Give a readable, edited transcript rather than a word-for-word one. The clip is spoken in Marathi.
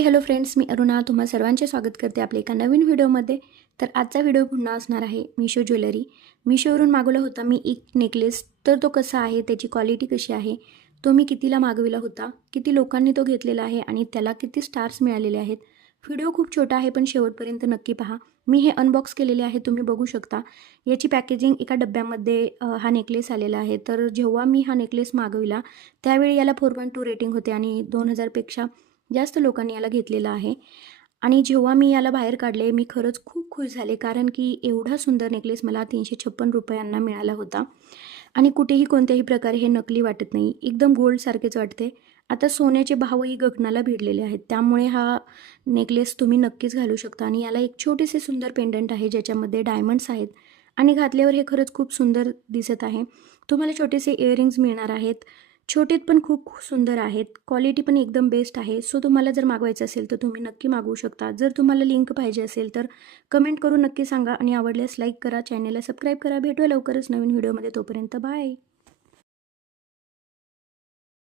हाय हॅलो फ्रेंड्स, मी अरुणा तुम्हा सर्वांचे स्वागत करते आपल्या एका नवीन व्हिडिओमध्ये. तर आजचा व्हिडिओ पुन्हा असणार आहे मिशो ज्वेलरी. मिशोवरून मागवला होता मी एक नेकलेस. तर तो कसा आहे, त्याची क्वालिटी कशी आहे, तो मी कितीला मागविला होता, किती लोकांनी तो घेतलेला आहे आणि त्याला किती स्टार्स मिळालेले आहेत. व्हिडिओ खूप छोटा आहे पण शेवटपर्यंत नक्की पहा. मी हे अनबॉक्स केलेले आहे, तुम्ही बघू शकता. याची पॅकेजिंग एका डब्यामध्ये हा नेकलेस आलेला आहे. तर जेव्हा मी हा नेकलेस मागविला त्यावेळी याला 4.2 रेटिंग होते आणि 2000पेक्षा जास्त लोकांनी याला घेतलेलं आहे. आणि जेव्हा मी याला बाहेर काढले मी खरंच खूप खुश झाले, कारण की एवढा सुंदर नेकलेस मला 356 रुपयांना मिळाला होता. आणि कुठेही कोणत्याही प्रकारे हे नकली वाटत नाही, एकदम गोल्डसारखेच वाटते. आता सोन्याचे भावही गगनाला भिडलेले आहेत, त्यामुळे हा नेकलेस तुम्ही नक्कीच घालू शकता. आणि याला एक छोटेसे सुंदर पेंडंट आहे ज्याच्यामध्ये डायमंड्स आहेत आणि घातल्यावर हे खरंच खूप सुंदर दिसत आहे. तुम्हाला छोटेसे इयरिंग्स मिळणार आहेत, छोटेत पण खूप सुंदर आहेत, क्वालिटी पण एकदम बेस्ट आहे. सो तुम्हाला जर मागवायचं असेल तर तुम्ही नक्की मागवू शकता. जर तुम्हाला लिंक पाहिजे असेल तर कमेंट करून नक्की सांगा आणि आवडल्यास लाईक करा, चॅनलला सबस्क्राईब करा. भेटूया लवकरच नवीन व्हिडिओमध्ये, तोपर्यंत बाय.